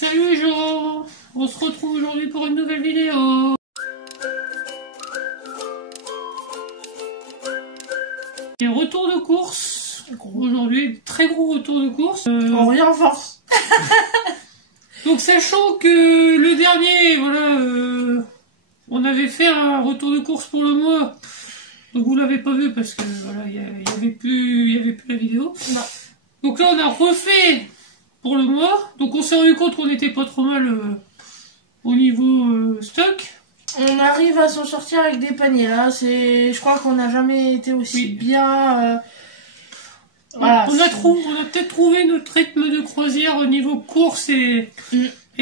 Salut les gens, on se retrouve aujourd'hui pour une nouvelle vidéo. Et retour de course. Aujourd'hui, très gros retour de course. On revient en force. Donc sachant que le dernier, voilà, on avait fait un retour de course pour le mois. Donc vous l'avez pas vu parce que voilà, il y avait plus la vidéo. Non. Donc là on a refait pour le mois. Donc on s'est rendu compte qu'on n'était pas trop mal au niveau stock. On arrive à s'en sortir avec des paniers là. Je crois qu'on n'a jamais été aussi bien. Voilà, on a peut-être trouvé notre rythme de croisière au niveau course et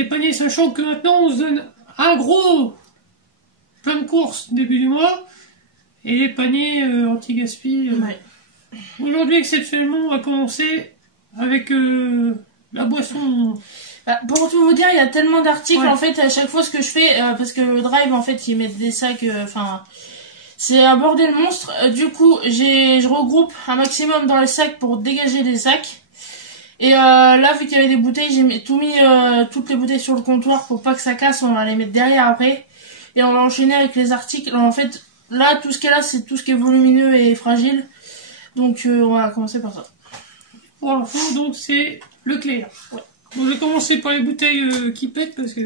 panier, sachant que maintenant on se donne un gros plein de courses début du mois et les paniers anti-gaspi. Ouais. Aujourd'hui exceptionnellement on va commencer avec la boisson. Bah, pour tout vous dire, il y a tellement d'articles Ouais. en fait à chaque fois ce que je fais parce que le drive en fait ils mettent des sacs. Enfin, c'est un bordel monstre. Du coup, je regroupe un maximum dans les sacs pour dégager les sacs. Et là, vu qu'il y avait des bouteilles, j'ai tout mis toutes les bouteilles sur le comptoir pour pas que ça casse. On va les mettre derrière après. Et on va enchaîner avec les articles. Alors, en fait, là, tout ce qui est là, c'est tout ce qui est volumineux et fragile. Donc, on va commencer par ça. Pour l'info, donc c'est Leclerc. Ouais. Bon, je vais commencer par les bouteilles qui pètent parce que...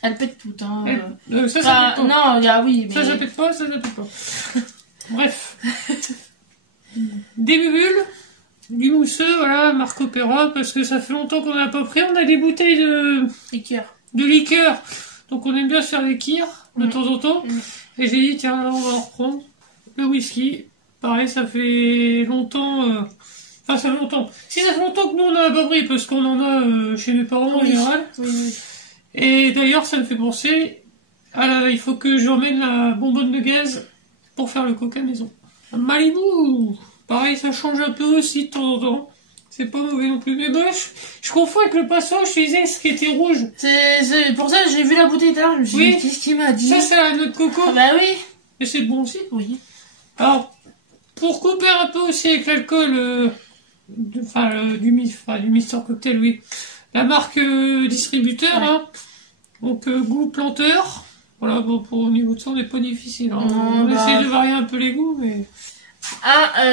Elles pètent toutes, hein. ça pète pas. Non, oui, mais... Ça pète pas, ça pète pas. Bref. Des bulles, du mousseux, voilà, Marco Pera, parce que ça fait longtemps qu'on n'a pas pris. On a des bouteilles de liqueur, donc on aime bien se faire des kirs de temps en temps. Et j'ai dit, tiens, là, on va en reprendre. Le whisky, pareil, ça fait longtemps... Enfin, ça fait longtemps. Si, ça fait longtemps que nous, on en a pas pris, parce qu'on en a chez mes parents en général. Oui. Et d'ailleurs, ça me fait penser, il faut que j'emmène la bonbonne de gaz pour faire le coca maison. Malibu, pareil, ça change un peu aussi de temps en temps. C'est pas mauvais non plus. Mais bref, je confonds avec le passage, je disais ce qui était rouge. C'est pour ça que j'ai vu la bouteille tout à l'heure, je me suis dit, qu'est-ce qu'il m'a dit? Ça, c'est la noix de coco. Ah bah oui. Et c'est bon aussi. Oui. Alors, pour couper un peu aussi avec l'alcool, du Mister Cocktail, oui. La marque distributeur, Ouais. hein. Donc goût planteur. Voilà, bon, au niveau de ça, on n'est pas difficile. Hein. On essaie de varier un peu les goûts, mais...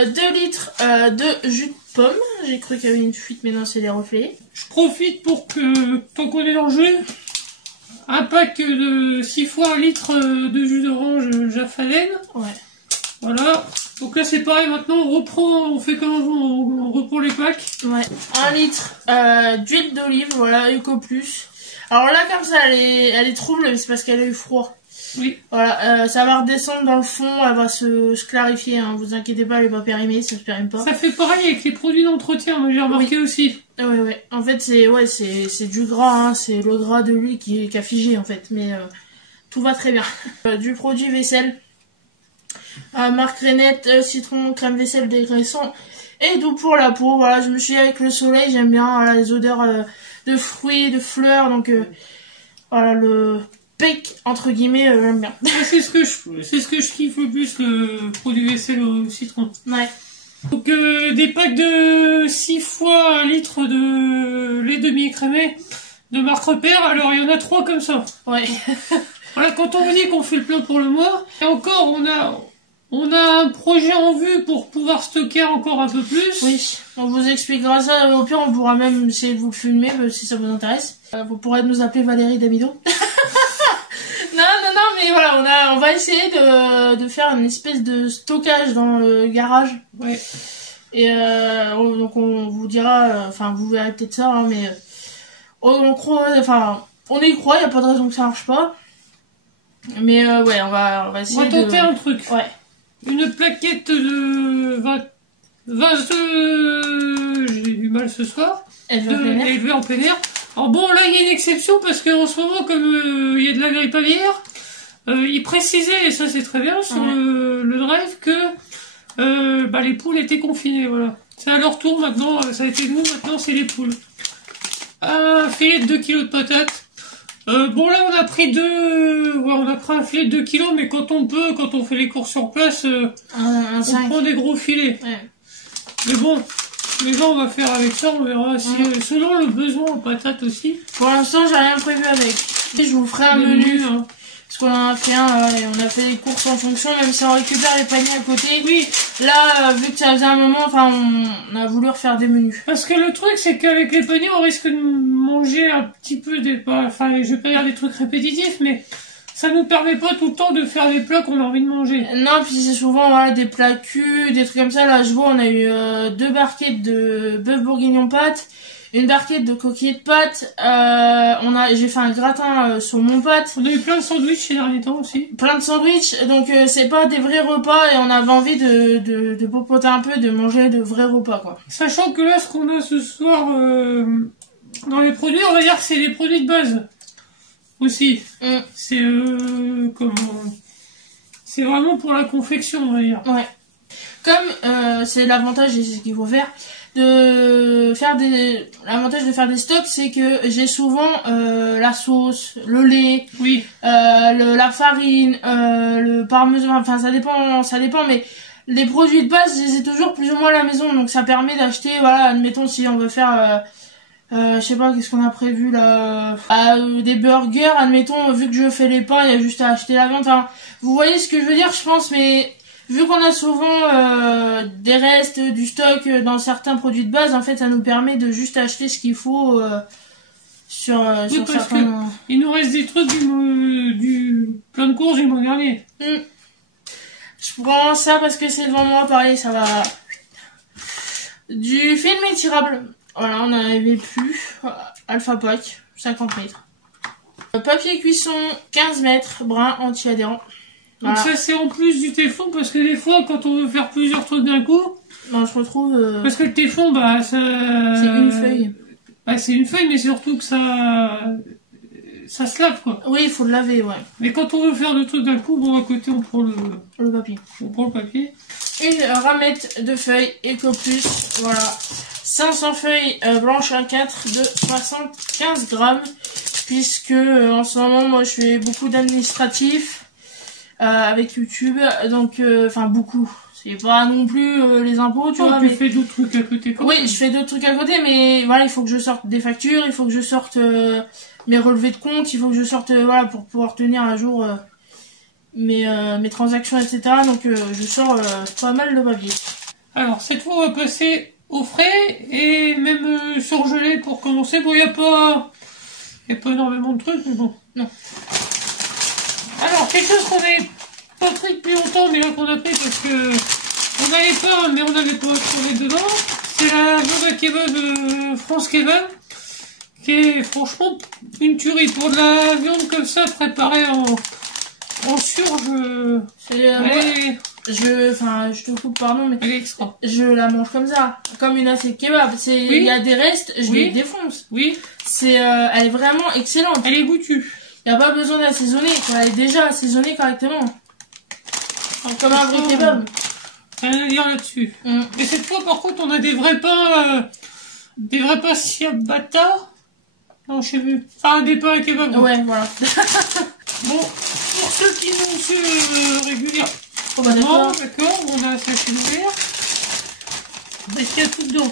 2 litres de jus de pomme. J'ai cru qu'il y avait une fuite, mais non, c'est les reflets. Je profite pour que, tant qu'on est dans le jus, un pack de 6 fois 1 litre de jus d'orange Jafalen. Ouais. Voilà. Donc là, c'est pareil, maintenant, on fait comme on reprend les packs. Ouais. 1 litre d'huile d'olive, voilà, Eco Plus. Alors là, comme ça, elle est trouble, mais c'est parce qu'elle a eu froid. Oui. Voilà, ça va redescendre dans le fond, elle va se clarifier, hein, vous inquiétez pas, elle est pas périmée, ça se périme pas. Ça fait pareil avec les produits d'entretien, moi j'ai remarqué aussi. Ouais. En fait, c'est du gras, hein, c'est le gras de l'huile qui a figé, en fait, mais tout va très bien. Du produit vaisselle, marque Renette, citron, crème vaisselle dégraissant et doux pour la peau. Voilà, je me suis dit avec le soleil, j'aime bien voilà, les odeurs de fruits, de fleurs, donc voilà, le pec, entre guillemets, j'aime bien. C'est ce que je kiffe le plus, le produit vaisselle au citron. Ouais. Donc des packs de 6 fois 1 litre de lait demi-écrémé de marque Repère, alors il y en a 3 comme ça. Ouais. Voilà, quand on vous dit qu'on fait le plein pour le mois, et encore on a un projet en vue pour pouvoir stocker encore un peu plus. Oui, on vous expliquera ça, au pire on pourra même essayer de vous le filmer si ça vous intéresse. Vous pourrez nous appeler Valérie Damido. Non, mais voilà, on va essayer de faire une espèce de stockage dans le garage. Ouais. Et donc on vous dira, enfin vous verrez peut-être ça, hein, mais on croit, enfin on y croit, y a pas de raison que ça marche pas. Mais ouais, on va essayer. On va tenter un truc. Ouais. Une plaquette de 22, j'ai du mal ce soir. Élevée en plein air. Alors bon, là, il y a une exception parce qu'en ce moment, comme il y a de la grippe aviaire, il précisait, et ça c'est très bien, sur le drive, que les poules étaient confinées, voilà. C'est à leur tour maintenant, ça a été nous, maintenant c'est les poules. Un filet de 2 kg de patates. Bon là on a pris on a pris un filet de 2 kg, mais quand on fait les courses sur place, on prend des gros filets. Ouais. Mais bon, Mais là, on va faire avec ça, on verra si, selon le besoin en patates aussi. Pour l'instant, j'ai rien prévu avec. Je vous ferai un menu. Hein. Parce qu'on en a fait un, et on a fait des courses en fonction, même si on récupère les paniers à côté. Oui. Là, vu que ça faisait un moment, enfin, on a voulu refaire des menus. Parce que le truc, c'est qu'avec les paniers, on risque de manger un petit peu des, enfin, je vais pas dire des trucs répétitifs, mais ça nous permet pas tout le temps de faire des plats qu'on a envie de manger. Non, puis c'est souvent, voilà, des plats culs, des trucs comme ça. Là, je vois, on a eu 2 barquettes de bœuf bourguignon pâte, une barquette de coquillettes de pâte, j'ai fait un gratin sur mon pâte. On a eu plein de sandwichs ces derniers temps aussi. Plein de sandwichs, donc c'est pas des vrais repas et on avait envie de popoter un peu, de manger de vrais repas, quoi. Sachant que là, ce qu'on a ce soir dans les produits, on va dire que c'est des produits de base aussi. C'est c'est vraiment pour la confection, on va dire. Ouais. Comme c'est l'avantage et c'est ce qu'il faut faire. L'avantage de faire des stocks, c'est que j'ai souvent la sauce, le lait, oui, la farine, le parmesan, enfin ça dépend, mais les produits de base, je les ai toujours plus ou moins à la maison, donc ça permet d'acheter, voilà, admettons si on veut faire, je sais pas, qu'est-ce qu'on a prévu là, des burgers, admettons, vu que je fais les pains, il y a juste à acheter la viande, enfin, vous voyez ce que je veux dire, je pense, mais vu qu'on a souvent des restes, du stock dans certains produits de base, en fait, ça nous permet de juste acheter ce qu'il faut sur certains... Il nous reste des trucs du plein de courses du mois dernier. Je prends ça parce que c'est devant moi, pareil, ça va... Du film étirable. Voilà, on n'en avait plus. Alpha Pack, 50 mètres. Papier cuisson, 15 mètres, brun, anti-adhérent. Donc ça c'est en plus du téflon parce que des fois quand on veut faire plusieurs trucs d'un coup, non, je retrouve parce que le téflon bah ça c'est une feuille. Bah c'est une feuille mais surtout que ça se lave quoi. Oui, il faut le laver, ouais. Mais quand on veut faire deux trucs d'un coup, bon à côté on prend le papier. On prend le papier. Une ramette de feuilles EcoPlus, voilà. 500 feuilles blanches 1/4 de 75 grammes puisque en ce moment moi je fais beaucoup d'administratifs. Avec YouTube, donc enfin beaucoup. C'est pas non plus les impôts, tu vois. Tu fais d'autres trucs à côté. Oui, je fais d'autres trucs à côté, mais voilà, il faut que je sorte des factures, il faut que je sorte mes relevés de compte, il faut que je sorte voilà pour pouvoir tenir à jour mes transactions, etc. Donc je sors pas mal de papier. Alors cette fois on va passer au frais et même surgelé pour commencer. Bon, il y a pas énormément de trucs, mais bon. Non. Alors, quelque chose qu'on n'avait pas pris depuis longtemps, mais là qu'on a pris parce que on n'avait pas, mais on n'avait pas trouvé dedans, c'est la viande à kebab France Kebab, qui est franchement une tuerie. Pour de la viande comme ça, préparée en surge, je te coupe, pardon, mais elle est extra. Je la mange comme ça, comme une assiette kebab. Il y a des restes, je les défonce. Oui. Elle est vraiment excellente. Elle est goûtue. Il n'y a pas besoin d'assaisonner, elle est déjà assaisonnée correctement. Comme un vrai kebab. Rien à dire là-dessus. Mais cette fois, par contre, on a des vrais pains ciabatta. Non, je sais plus. Enfin, des pains à kebab. Ouais, voilà. Bon, pour ceux qui nous suivent régulièrement, d'accord, on a un sachet ouvert. Est-ce qu'il y a tout dedans?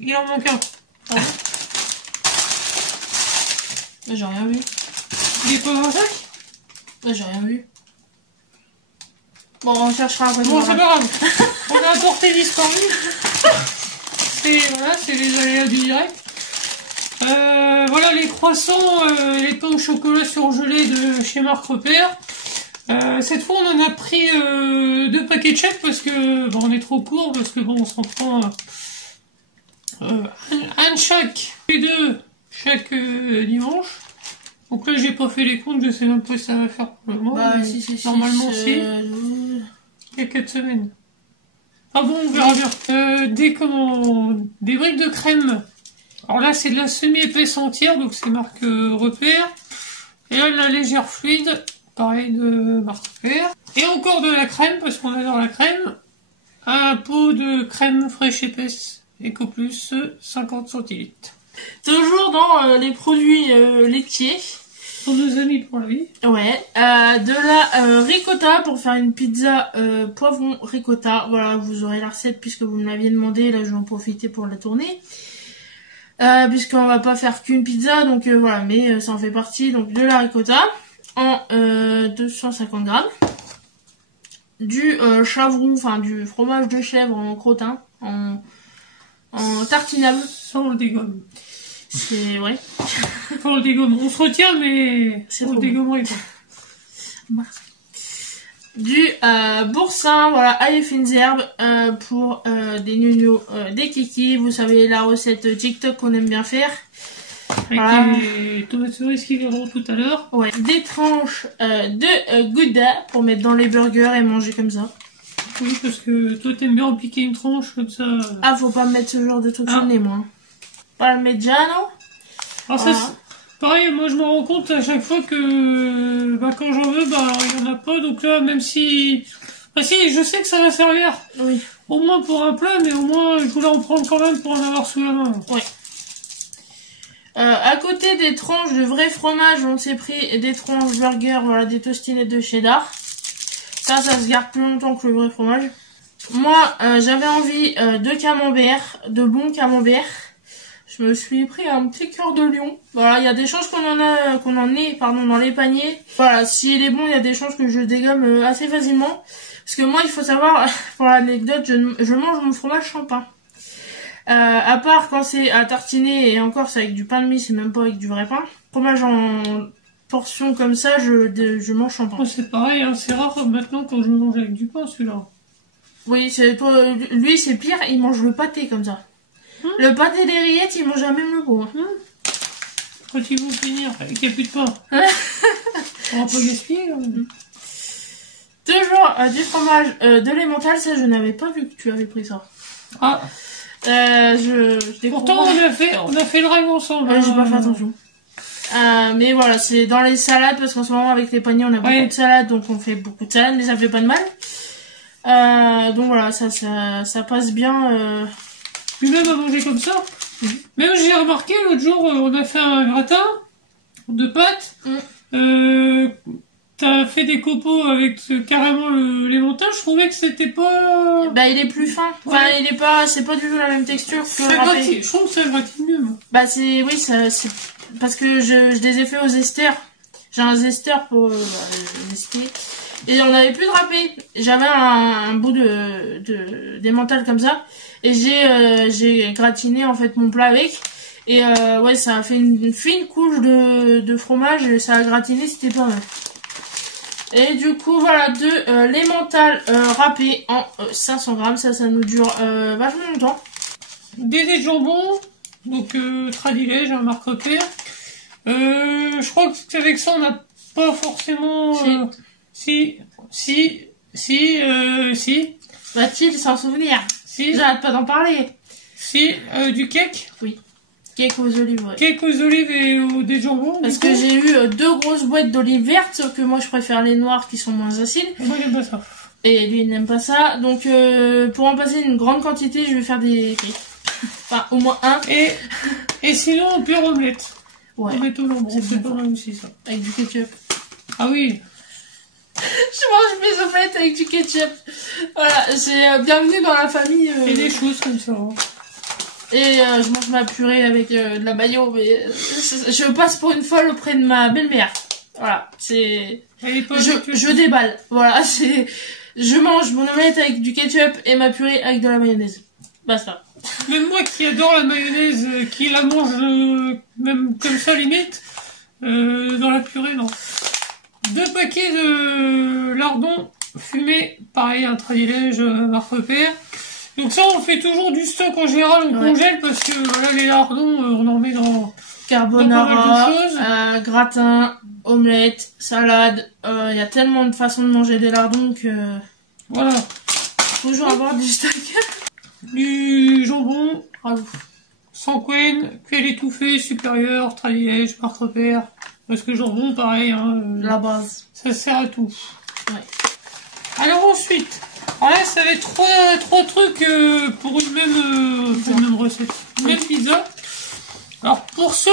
Il en manque un. Ah. J'ai rien vu. Il est pas dans un sac? J'ai rien vu. Bon, on cherchera après. Bon, c'est pas grave. On a apporté disparu. C'est les aléas du direct. Voilà les croissants, les pains au chocolat surgelés de chez Marc Repère. Cette fois, on en a pris 2 paquets de chaque parce que bon, on est trop court, parce que bon, on s'en prend un de chaque, et 2 chaque dimanche. Donc là, j'ai pas fait les comptes, je sais même pas si ça va faire pour le mois. Bah, si, normalement, si. Il y a 4 semaines. Ah bon, on verra bien. Des briques de crème. Alors là, c'est de la semi-épaisse entière, donc c'est marque Repère. Et là, de la légère fluide, pareil de marque Repère. Et encore de la crème, parce qu'on adore la crème. Un pot de crème fraîche épaisse EcoPlus, 50 centilitres. Toujours dans les produits laitiers. sont nos amis pour la vie. Ouais. De la ricotta pour faire une pizza poivron ricotta. Voilà, vous aurez la recette puisque vous me l'aviez demandé. Là, je vais en profiter pour la tourner. Puisqu'on va pas faire qu'une pizza, donc voilà, mais ça en fait partie. Donc de la ricotta en 250 grammes. Du chavroux, enfin du fromage de chèvre en crottin, en tartinable. Sans le dégomme. C'est ouais. Sans le dégomme. On se retient, mais on le dégommerait pas. Du boursin, voilà, ail et fines herbes pour des gnognos, des kikis. Vous savez la recette TikTok qu'on aime bien faire. Avec voilà. les tomates cerises qui verront tout à l'heure. Ouais. Des tranches de gouda pour mettre dans les burgers et manger comme ça. Oui, parce que toi t'aimes bien en piquer une tranche comme ça. Ah, faut pas me mettre ce genre de truc sur le nez, moi. Pas le mettre déjà, non? Alors ça, pareil, moi je me rends compte à chaque fois que quand j'en veux, il y en a pas. Donc là, même si... Bah si, je sais que ça va servir. Oui. Au moins pour un plat, mais au moins je voulais en prendre quand même pour en avoir sous la main. Oui. À côté des tranches de vrai fromage, on s'est pris des tranches burger, voilà, des tostinettes de cheddar. Ça se garde plus longtemps que le vrai fromage. Moi, j'avais envie de camembert, de bon camembert. Je me suis pris un petit cœur de lion. Voilà, il y a des chances qu'on en ait dans les paniers. Voilà, s'il est bon, il y a des chances que je dégomme assez facilement. Parce que moi, il faut savoir, pour l'anecdote, je mange mon fromage champagne. À part quand c'est à tartiner, et encore c'est avec du pain de mie, c'est même pas avec du vrai pain. Fromage en portion comme ça, je mange champagne. C'est pareil, hein, c'est rare maintenant quand je mange avec du pain celui-là. Oui, lui c'est pire, il mange le pâté comme ça. Le pâté des rillettes, il mange même le goût. Quand ils vont finir, et qu'il n'y a plus de pain. On va pas gaspiller. Toujours du fromage de l'emmental, ça je n'avais pas vu que tu avais pris ça. Ah. Pourtant on a fait le rêve ensemble. J'ai pas fait attention. Mais voilà, c'est dans les salades parce qu'en ce moment avec les paniers on a beaucoup de salades, donc on fait beaucoup de salades, mais ça fait pas de mal. Donc voilà, ça passe bien. Puis même à manger comme ça. Même j'ai remarqué l'autre jour, on a fait un gratin de pâtes. T'as fait des copeaux avec carrément l'emmental, je trouvais que c'était pas... Bah il est plus fin, enfin il est pas, c'est pas du tout la même texture que le râpé. Je trouve que ça gratine mieux. Moi. Bah c'est, oui, c'est parce que je les ai fait aux esters. J'ai un zester pour zester. Et on avait plus de râpé. J'avais un bout d'emmental comme ça. Et j'ai gratiné en fait mon plat avec. Et ouais, ça a fait une fine couche de fromage et ça a gratiné, c'était pas mal. Et du coup, voilà, l'emmental râpé en 500 grammes. Ça nous dure vachement longtemps. Des dés de jambon, donc Tradilet, j'ai un marque repère. Je crois qu'avec ça, on n'a pas forcément... Si. Va-t-il s'en souvenir? Si. J'arrête pas d'en parler. Si, du cake. Oui. Cake aux olives, ouais. Cake aux olives et des jambons. Parce que j'ai eu 2 grosses boîtes d'olives vertes, sauf que moi je préfère les noires qui sont moins acides. Moi j'aime pas ça. Et lui il n'aime pas ça. Donc pour en passer une grande quantité, je vais faire des cakes. Enfin au moins un. Et sinon au pire omelette. Ouais. Omelette au jambon, c'est pas mal aussi ça. Avec du ketchup. Ah oui. Je mange mes omelettes avec du ketchup. Voilà, c'est bienvenue dans la famille. Et des choses comme ça. Hein. Et je mange ma purée avec de la mayo, mais je passe pour une folle auprès de ma belle-mère. Voilà, c'est... Je déballe. Voilà, c'est... Je mange mon omelette avec du ketchup et ma purée avec de la mayonnaise. Basta. Même moi qui adore la mayonnaise, qui la mange même comme ça limite, dans la purée, non. 2 paquets de lardons fumés, pareil, un Tradilège, marque repère. Donc ça, on fait toujours du stock en général, on congèle parce que voilà, les lardons, on en met dans carbonara, gratin, omelette, salade. Il y a tellement de façons de manger des lardons que... Voilà. Toujours avoir du stock. Du jambon, sans quen, cuit étouffé, supérieur, Tradilège, marque repère. Parce que jambon, pareil, hein, la base. Ça sert à tout. Ouais. Alors ensuite, là, ça va être 3 trucs pour une même recette. Une même pizza. Alors pour ceux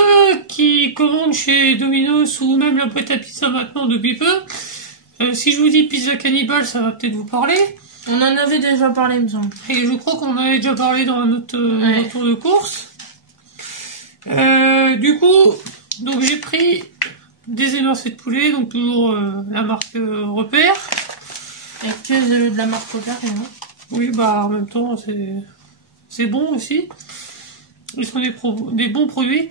qui commandent chez Domino's ou même la boîte à pizza maintenant depuis peu, si je vous dis pizza cannibale, ça va peut-être vous parler. On en avait déjà parlé, il me semble. Et je crois qu'on en avait déjà parlé dans un autre tour de course. Du coup, donc j'ai pris des émincés de poulet, donc toujours la marque Repère. Et que de la marque Repère, non? Oui, bah en même temps, c'est bon aussi. Ils sont des bons produits.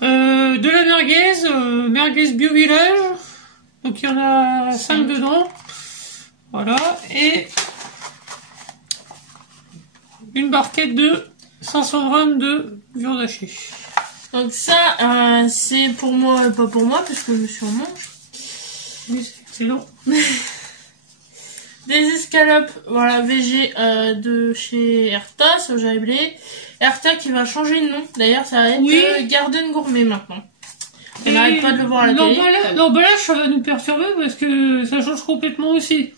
De la merguez Bio Village. Donc il y en a 5 dedans. Voilà. Et une barquette de 500 grammes de viande hachée. Donc ça, c'est pour moi, pas pour moi, parce que monsieur en mange. Oui, c'est excellent. Des escalopes, voilà, VG de chez Erta, soja et blé. Erta qui va changer de nom. D'ailleurs, ça va être Garden Gourmet maintenant. On n'arrête pas de le voir à la télé. L'emballage, ça va nous perturber parce que ça change complètement aussi.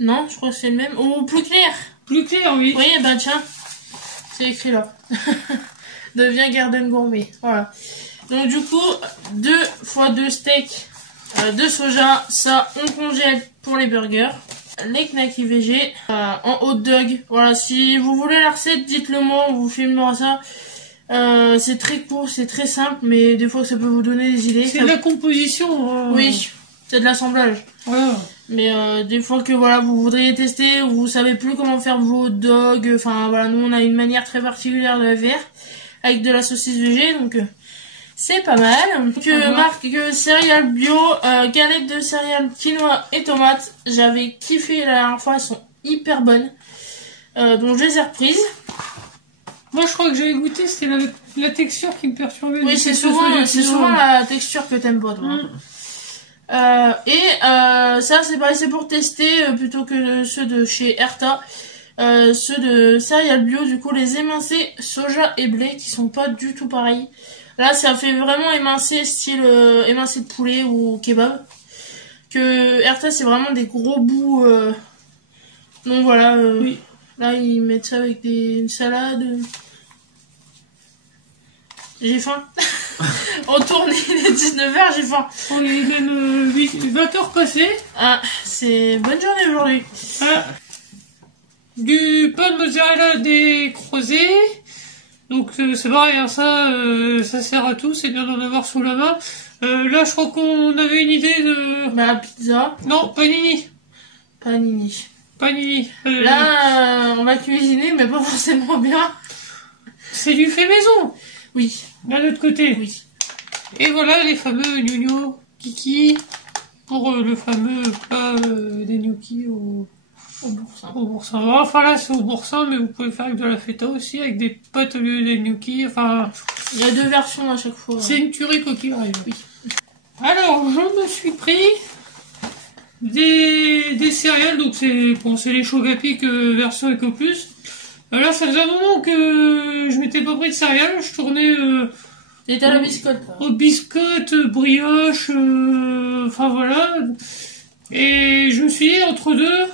Non, je crois que c'est le même. Ou plus clair. Plus clair, oui. Oui, bah tiens, c'est écrit là. Devient Garden Gourmet. Voilà. Donc du coup, 2 fois 2 steaks de soja, ça on congèle pour les burgers. Les knackis VG en hot dog. Voilà, si vous voulez la recette, dites-le moi, on vous filmera ça. C'est très court, c'est très simple, mais des fois ça peut vous donner des idées. C'est de la composition. Oui, c'est de l'assemblage. Voilà. Mais des fois que voilà, vous voudriez tester, ou vous savez plus comment faire vos hot dogs. Enfin voilà, nous on a une manière très particulière de la faire avec de la saucisse VG, donc c'est pas mal. Donc marque céréales bio, galettes de céréales quinoa et tomates. J'avais kiffé la dernière fois, elles sont hyper bonnes. Donc je les ai reprises. Moi je crois que j'avais goûté, c'était la texture qui me perturbait. Oui, c'est souvent la texture que t'aimes pas, toi. Ça c'est pareil, c'est pour tester plutôt que ceux de chez Erta. Ceux de céréales bio, du coup les émincés soja et blé qui sont pas du tout pareils. Là ça fait vraiment émincé style émincé de poulet ou kebab. Que Erta c'est vraiment des gros bouts. Donc voilà, oui. Là ils mettent ça avec une salade. J'ai faim. On tourne, il est 19h, j'ai faim. On est même 20h passées. Ah, c'est bonne journée aujourd'hui. Ah. Du pain de mozzarella décrosé. Donc c'est pareil, hein, ça sert à tout, c'est bien d'en avoir sous la main. Là je crois qu'on avait une idée de... Bah pizza. Non, panini. Panini. Panini. Là on va cuisiner mais pas forcément bien. C'est du fait maison. Oui. D'un autre côté. Oui. Et voilà les fameux gnocchis kiki pour le fameux plat des gnocchis au boursin. Enfin là c'est au boursin, mais vous pouvez faire avec de la feta aussi, avec des pâtes au lieu des gnocchis. Enfin, il y a 2 versions à chaque fois. C'est une tuerie quoi qu'il arrive. Oui. Alors je me suis pris des céréales, donc c'est les Chogapic version Ecopus. Là ça faisait un moment que je m'étais pas pris de céréales, je tournais T'étais à la biscotte. Aux biscottes, brioche, enfin voilà. Et je me suis dit entre deux,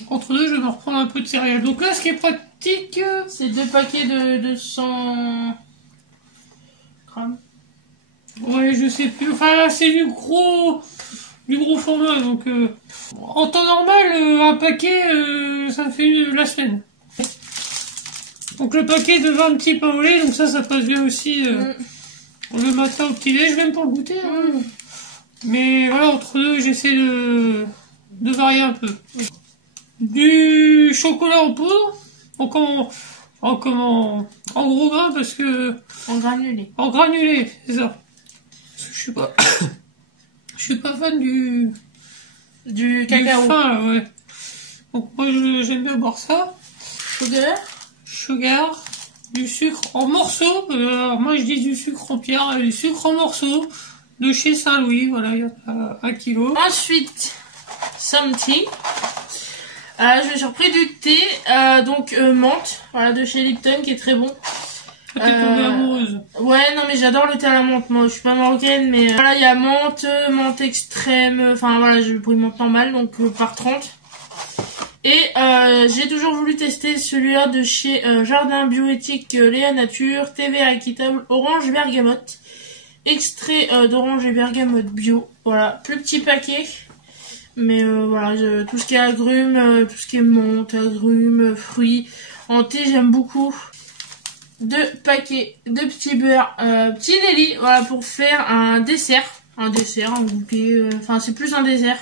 je vais me reprendre un peu de céréales. Donc là, ce qui est pratique, c'est 2 paquets de 200 grammes. Ouais, je sais plus. Enfin, là, c'est du gros format. Donc, en temps normal, un paquet, ça me fait la semaine. Donc le paquet de 20 petits pains au lait, donc ça passe bien aussi le matin au petit-déj, même pour le goûter. Hein. Mais voilà, entre deux, j'essaie de varier un peu. Du chocolat en poudre, donc en gros grain, parce que... En granulé. En granulé, c'est ça. Parce que je suis pas fan du cacao. Du fin, là, ouais. Donc moi, j'aime bien boire ça. Sugar, du sucre en morceaux. Alors moi je dis du sucre en pierre, du sucre en morceaux de chez Saint-Louis. Voilà, il y a 1 kilo. Ensuite, something. J'ai repris du thé, donc menthe, voilà, de chez Lipton qui est très bon. T'es tombée amoureuse. Ouais, non mais j'adore le thé à la menthe. Moi je suis pas marocaine, mais voilà, il y a menthe extrême. Enfin voilà, j'ai pris menthe normale, donc par 30. Et j'ai toujours voulu tester celui-là de chez Jardin Bioéthique Léa Nature, TVA équitable, orange bergamote. Extrait d'orange et bergamote bio. Voilà, plus petit paquet. Mais voilà, tout ce qui est agrumes, tout ce qui est menthe, agrumes, fruits. En thé, j'aime beaucoup. 2 paquets de petits beurre, petit délit, voilà, pour faire un dessert. Un goûter, enfin c'est plus un dessert.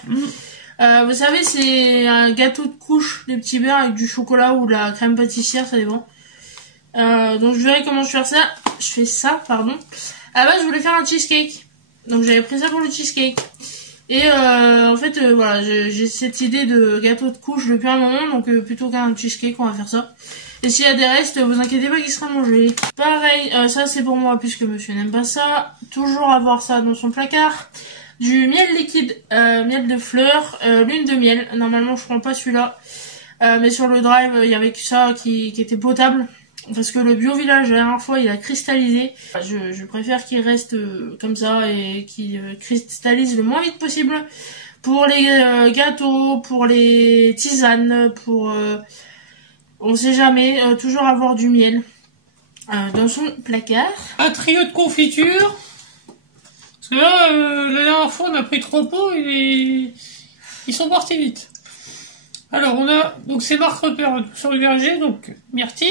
Vous savez, c'est un gâteau de couche de petits beurre avec du chocolat ou de la crème pâtissière, ça dépend. Donc je verrai comment je fais ça, pardon. À la base, je voulais faire un cheesecake. Donc j'avais pris ça pour le cheesecake. Et en fait, voilà, j'ai cette idée de gâteau de couche depuis un moment, donc plutôt qu'un cheesecake, on va faire ça. Et s'il y a des restes, vous inquiétez pas qu'il sera mangé. Pareil, ça c'est pour moi puisque monsieur n'aime pas ça. Toujours avoir ça dans son placard. Du miel liquide, miel de fleurs, lune de miel. Normalement je prends pas celui-là. Mais sur le drive, il y avait que ça qui était potable. Parce que le bio village, la dernière fois, il a cristallisé. Je préfère qu'il reste comme ça et qu'il cristallise le moins vite possible. Pour les gâteaux, pour les tisanes, pour... on sait jamais, toujours avoir du miel dans son placard. Un trio de confiture. Parce que là, la dernière fois, on a pris 3 pots et ils sont partis vite. Alors, on a... Donc, c'est marque repère sur le verger. Donc, myrtille.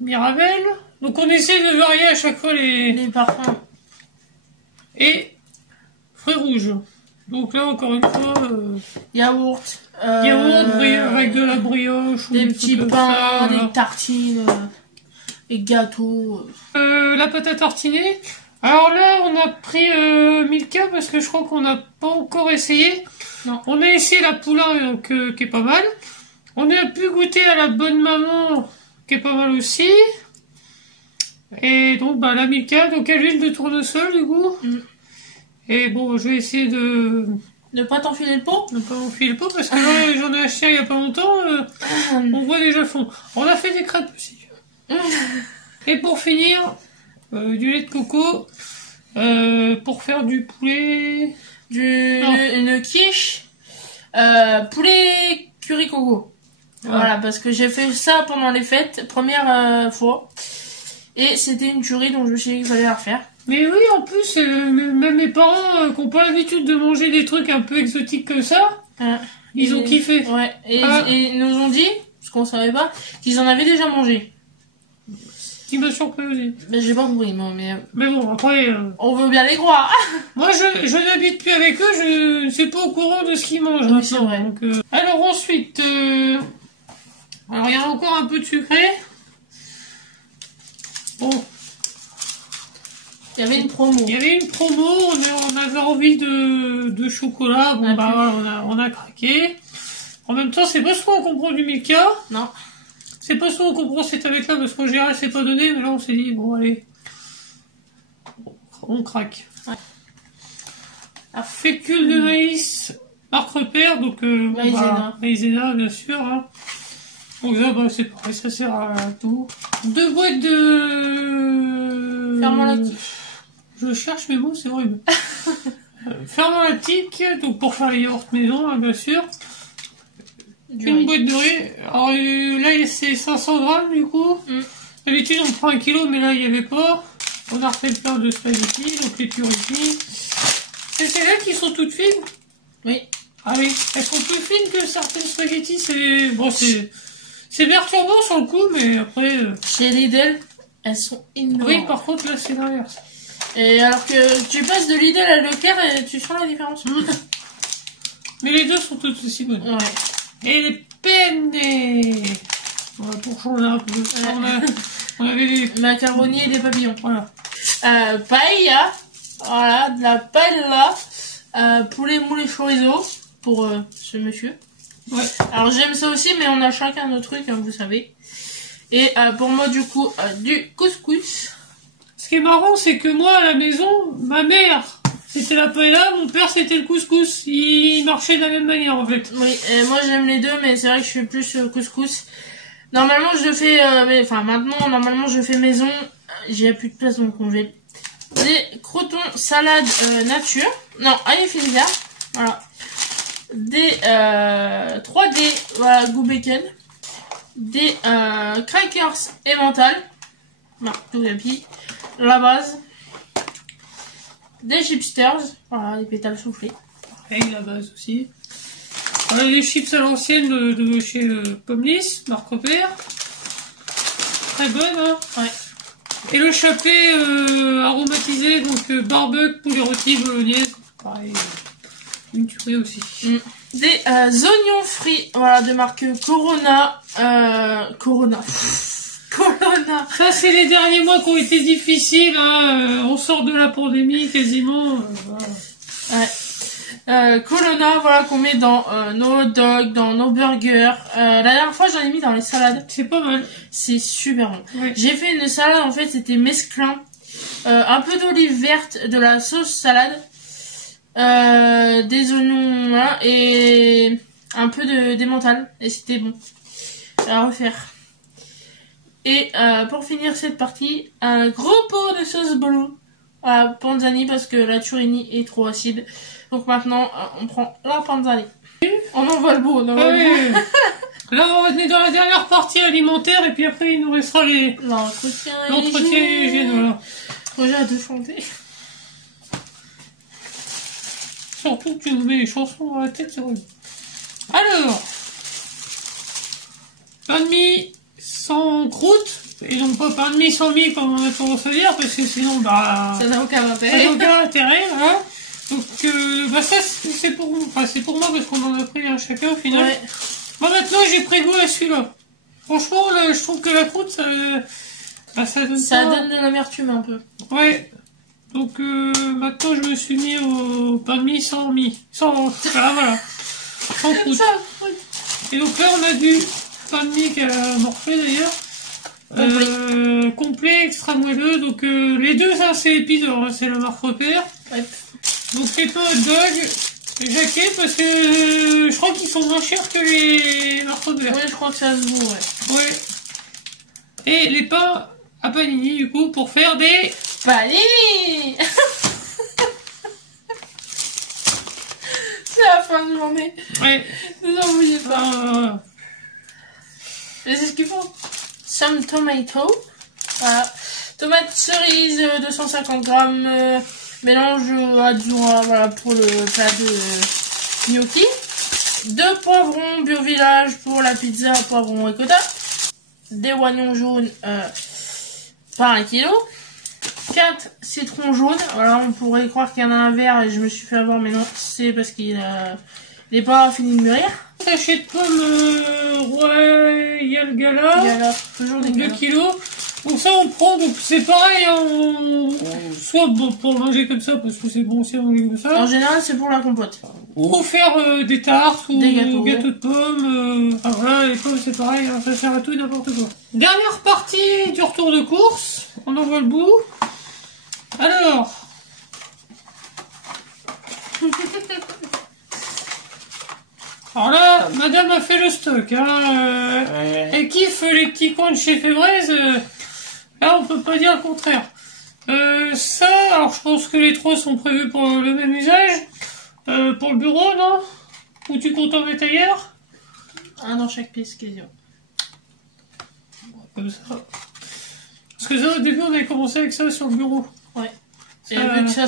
Mirabelle. Donc, on essaie de varier à chaque fois les parfums. Et fruits rouges. Donc là, encore une fois... Yaourt. Yaourt avec de la brioche. Des petits pains, des tartines, des gâteaux. La pâte à tartiner. Alors là, on a pris Milka parce que je crois qu'on n'a pas encore essayé. Non. On a essayé la poulain qui est pas mal. On a pu goûter à la bonne maman qui est pas mal aussi. Et donc bah, la Milka, donc à l'huile de tournesol du coup. Et bon, je vais essayer de... Ne pas t'enfiler le pot. Ne pas m'enfiler le pot parce que là, j'en ai acheté il y a pas longtemps. On voit déjà fond. On a fait des crêpes aussi. Et pour finir, du lait de coco pour faire du poulet... Une quiche poulet curry coco. Voilà, parce que j'ai fait ça pendant les fêtes, première fois. Et c'était une tuerie, donc je me suis dit qu'il fallait la refaire. Mais oui, en plus, même mes parents qui n'ont pas l'habitude de manger des trucs un peu exotiques comme ça, ils ont kiffé. Ouais, et ils nous ont dit, ce qu'on savait pas, qu'ils en avaient déjà mangé. Qui m'a surpris aussi. Mais j'ai pas compris, moi, mais bon, après... on veut bien les croire. Moi, je n'habite plus avec eux, je ne suis pas au courant de ce qu'ils mangent. Oui, c'est vrai. Donc, alors ensuite, alors il y a encore un peu de sucré. Bon. Il y avait une promo. On avait envie de chocolat. Bon, bah, on a craqué. En même temps, c'est pas souvent qu'on prend du Milka. Non. C'est pas souvent qu'on prend cette tablette là parce qu'en général c'est pas donné, mais là on s'est dit bon allez, on craque. Ouais. Fécule de maïs, marque repère, donc maïzena bien sûr. Hein. Donc ça bah, c'est pareil, ça sert à tout. 2 boîtes de ferment lactique. Je cherche mes mots, c'est horrible. Ferment lactique, donc pour faire les yaourts maison, hein, bien sûr. Une boîte de riz. Alors là c'est 500 grammes du coup. D'habitude on prend 1 kilo mais là il n'y avait pas. On a refait le plein de spaghettis, donc les turkis. C'est celles-là qui sont toutes fines. Oui. Ah oui. Elles sont plus fines que certaines spaghettis. C'est bon, c'est perturbant sur le coup, mais après. Chez Lidl, elles sont énormes. Oui, par contre là c'est l'inverse. Et alors que tu passes de Lidl à Leclerc et tu sens la différence. Mais les deux sont toutes aussi bonnes. Ouais. Et les penne. Voilà, pour changer un peu. On avait les macaronis et des papillons. Voilà. Paella. Voilà, de la paella. Poulet moule et chorizo. Pour ce monsieur. Ouais. Alors j'aime ça aussi, mais on a chacun nos trucs, hein, vous savez. Et pour moi, du coup, du couscous. Ce qui est marrant, c'est que moi, à la maison, ma mère... C'était la paella, mon père c'était le couscous. Il marchait de la même manière en fait. Oui, moi j'aime les deux, mais c'est vrai que je suis plus couscous. Normalement je le fais, maintenant normalement je fais maison. J'ai plus de place dans le congé. Des croutons salade nature. Non, ail et voilà. des 3D, voilà, goût bacon, des crackers emmental, marque Togapi, la base, des chipsters, voilà, les pétales soufflés. Et la base aussi. Voilà, les chips à l'ancienne de chez Pomlis, marque Repère. Très bonne, hein. Ouais. Et le chapé aromatisé, donc barbecue, poulet rôti, bolognaise. Pareil, une tuerie aussi. Des oignons frits, voilà, de marque Corona. Corona. Corona. Ça, c'est les derniers mois qui ont été difficiles. Hein. On sort de la pandémie quasiment. Voilà. Ouais. Corona, voilà, qu'on met dans nos hot dogs, dans nos burgers. La dernière fois, j'en ai mis dans les salades. C'est pas mal. C'est super bon. Ouais. J'ai fait une salade, en fait, c'était mesclun. Un peu d'olive verte, de la sauce salade. Des oignons, voilà, et un peu d'emmental. Et c'était bon. À refaire. Et pour finir cette partie, un gros pot de sauce bolo à panzani parce que la turini est trop acide. Donc maintenant, on prend la panzani. On envoie le bout, on envoie le bout. Là, on est dans la dernière partie alimentaire et puis après, il nous restera l'entretien et l'hygiène. Voilà. Projet à 2 chanter. Surtout que tu nous mets les chansons dans la tête, c'est vrai. Alors, pain de mie sans croûte, et donc pas pain de mie sans mie comme on a tendance à dire, parce que sinon, bah... ça n'a aucun intérêt. Ça n'a aucun intérêt, hein. Donc, bah ça, c'est pour moi, parce qu'on en a pris un chacun au final. Ouais. Moi, maintenant, j'ai pris goût à celui-là. Franchement, là, je trouve que la croûte, ça donne de l'amertume un peu. Ouais. Donc, maintenant, je me suis mis au pain de mie sans mie. Voilà. Sans croûte. Et donc là, on a du pain de mie qu'elle a morflé d'ailleurs. Complet, extra moelleux. Donc, les deux, ça, c'est Épidore. Hein, c'est la marque Repère. Ouais. Donc, c'est pas hot dog. Jacquet, parce que je crois qu'ils sont moins chers que les marques Repère. Ouais, je crois que ça se vaut, ouais. Ouais. Et les pains à panini, du coup, pour faire des... panini. C'est la fin de journée. Ouais. Ne vous oubliez pas. Mais c'est ce qu'il faut. Some tomato. Voilà. Tomates cerises, 250 grammes. Mélange Azura, voilà, pour le plat de gnocchi. 2 poivrons Bio Village pour la pizza, poivrons ricotta. Des oignons jaunes par 1 kg. 4 citrons jaunes. Voilà, on pourrait croire qu'il y en a un vert et je me suis fait avoir, mais non, c'est parce qu'il n'est pas fini de mûrir. Sachet de pommes Royal Gala, toujours des 2 kilos. Donc ça on prend, donc c'est pareil, soit bon, pour manger comme ça parce que c'est bon aussi comme ça. En général c'est pour la compote. Ou faire des tartes ou des gâteaux de pommes. Enfin voilà, les pommes c'est pareil, hein, ça sert à tout et n'importe quoi. Dernière partie du retour de course, on en voit le bout. Alors... Alors là, madame a fait le stock, hein, elle kiffe les petits coins de chez Fébraise, là on peut pas dire le contraire. Ça, alors je pense que les 3 sont prévus pour le même usage, pour le bureau, non? Ou tu comptes en mettre ailleurs? Un dans chaque pièce, quasiment. Comme ça. Parce que ça, au début, on avait commencé avec ça sur le bureau. Ouais. Et vu que ça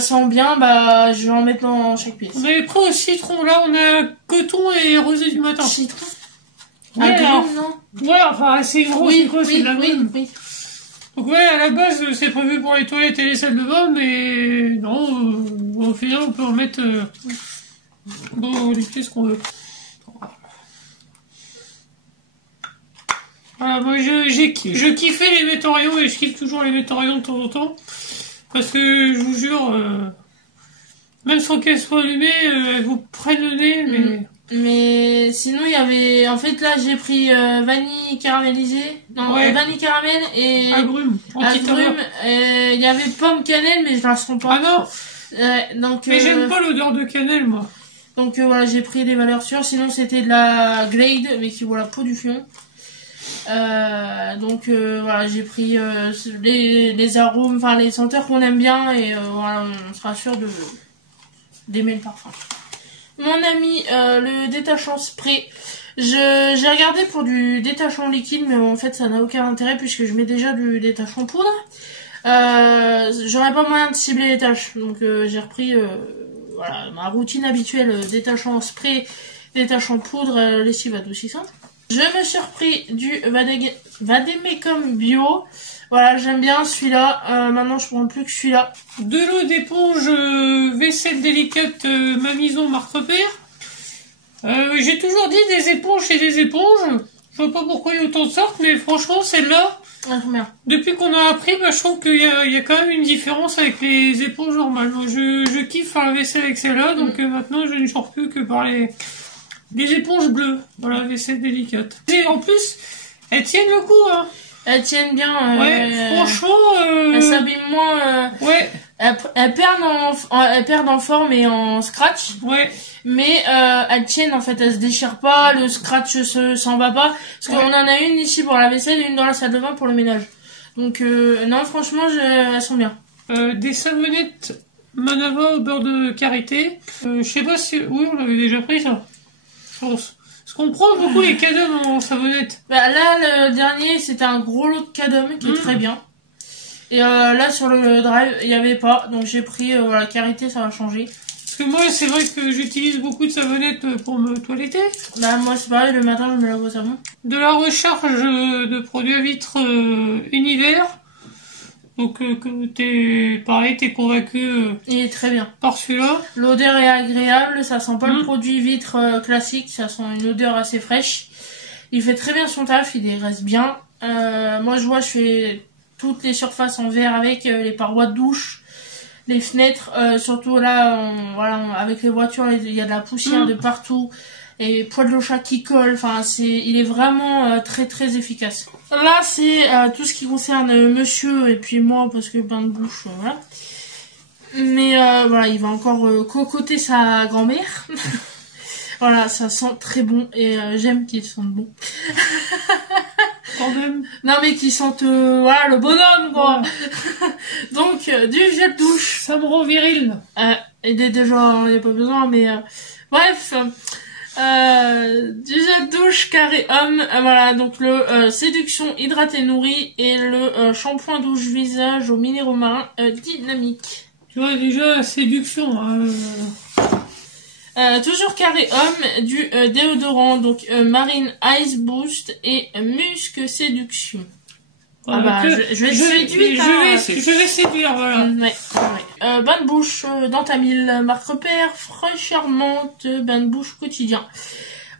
sent bien, bah je vais en mettre dans chaque pièce. On avait pris au citron, là on a coton et rosé du matin. Citron? Ouais, alors, non? ouais, enfin c'est gros, oui, c'est quoi, c'est de la oui. Donc ouais, à la base c'est prévu pour les toilettes et les salles de bain, mais non, au final on peut en mettre dans les pièces qu'on veut. Voilà, moi je kiffais les météorions et je kiffe toujours les météorions de temps en temps. Parce que je vous jure, même sans qu'elles soient allumées, elles vous prennent le nez, mais... Mais sinon, il y avait... En fait, là, j'ai pris vanille caramélisée. Non, ouais. Vanille caramel et... Agrumes. Agrumes. Il y avait pomme cannelle, mais je la sens pas. Ah non. Donc, mais j'aime pas l'odeur de cannelle, moi. Donc voilà, j'ai pris des valeurs sûres. Sinon, c'était de la Glade, mais qui vaut la peau du fion. Donc voilà, j'ai pris les arômes, enfin les senteurs qu'on aime bien et voilà, on sera sûr d'aimer le parfum. mon ami le détachant spray. J'ai regardé pour du détachant liquide, mais en fait ça n'a aucun intérêt puisque je mets déjà du détachant poudre. J'aurais pas moyen de cibler les taches, donc j'ai repris voilà, ma routine habituelle, détachant spray, détachant poudre, lessive adoucissante. Je me suis repris du Vademecum Bio. Voilà, j'aime bien celui-là. Maintenant, je prends plus que celui-là. De l'eau d'éponge vaisselle délicate Mamison marque repère. J'ai toujours dit des éponges et des éponges. Je vois pas pourquoi il y a autant de sortes, mais franchement, celle-là, depuis qu'on a appris, bah, je trouve qu'il y a quand même une différence avec les éponges normales. Donc, je kiffe faire la vaisselle avec celle-là, donc maintenant, je ne sors plus que par les éponges bleues. Voilà, vaisselle délicate. Et en plus, elles tiennent le coup, hein. Elles tiennent bien. Ouais, franchement. Elles s'abîment moins. Ouais. Elles perdent en forme et en scratch. Ouais. Mais elles tiennent en fait, elles se déchirent pas, le scratch s'en va pas. Parce qu'on en a une ici pour la vaisselle et une dans la salle de bain pour le ménage. Donc non, franchement, elles sont bien. Des savonnettes Manava au beurre de karité. Je sais pas si... Oui, on l'avait déjà pris ça. Je pense. Parce qu'on prend beaucoup les cadums en savonnette. Bah là, le dernier, c'était un gros lot de cadum qui est très bien. Et là, sur le drive, il n'y avait pas. Donc j'ai pris, voilà, karité, ça va changer. Parce que moi, c'est vrai que j'utilise beaucoup de savonnettes pour me toiletter. Bah moi, c'est pareil, le matin, je me lave au savon. De la recharge de produits à vitre Univers. Donc t'es convaincu il est très bien par celui-là. L'odeur est agréable, ça sent pas le produit vitre classique, ça sent une odeur assez fraîche. Il fait très bien son taf, il reste bien. Moi je fais toutes les surfaces en verre avec les parois de douche, les fenêtres, surtout là, voilà, avec les voitures, il y a de la poussière de partout. Et poils de chat qui collent, enfin il est vraiment très très efficace. Là c'est tout ce qui concerne monsieur et puis moi parce que bain de bouche, voilà. Mais voilà, il va encore cocoter sa grand-mère. Voilà, ça sent très bon et j'aime qu'ils sentent bon. Quand même. Non mais qu'ils sentent voilà, le bonhomme quoi. Ouais. Donc du gel douche. Ça me rend viril. Il est déjà, il n'y a pas besoin mais bref. Du gel douche carré homme, voilà, donc le séduction hydraté nourri et le shampoing douche visage au minéraux marins dynamique. Tu vois déjà séduction. Toujours carré homme, du déodorant, donc Marine Ice Boost et Musc Séduction. Ah bah, je vais séduire. Je vais séduire, voilà. Ouais. Bain de bouche Dentamil, marque repère, fraîche charmante, bain de bouche quotidien.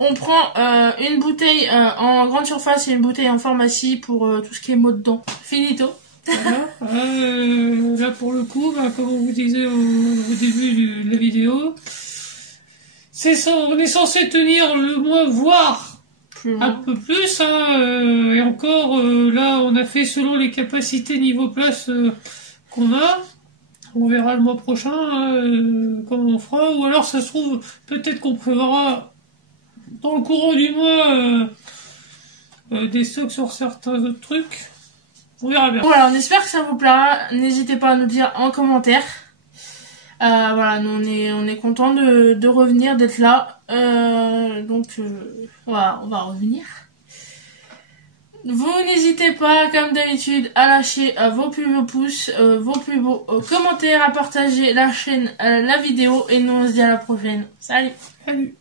On prend une bouteille en grande surface et une bouteille en pharmacie pour tout ce qui est mot de dents. Finito. Voilà. Là pour le coup, bah, comme on vous disait au début de la vidéo, on est censé tenir le mois, voire un peu plus, hein, et encore, là, on a fait selon les capacités niveau place qu'on a. On verra le mois prochain comment on fera, ou alors ça se trouve, peut-être qu'on prévoira dans le courant du mois des stocks sur certains autres trucs. On verra bien. Voilà, on espère que ça vous plaira. N'hésitez pas à nous dire en commentaire. Voilà, nous on est content de revenir, d'être là. Donc voilà, on va revenir. Vous n'hésitez pas, comme d'habitude, à lâcher vos plus beaux pouces, vos plus beaux commentaires, à partager la chaîne, la vidéo, et nous on se dit à la prochaine. Salut! Salut!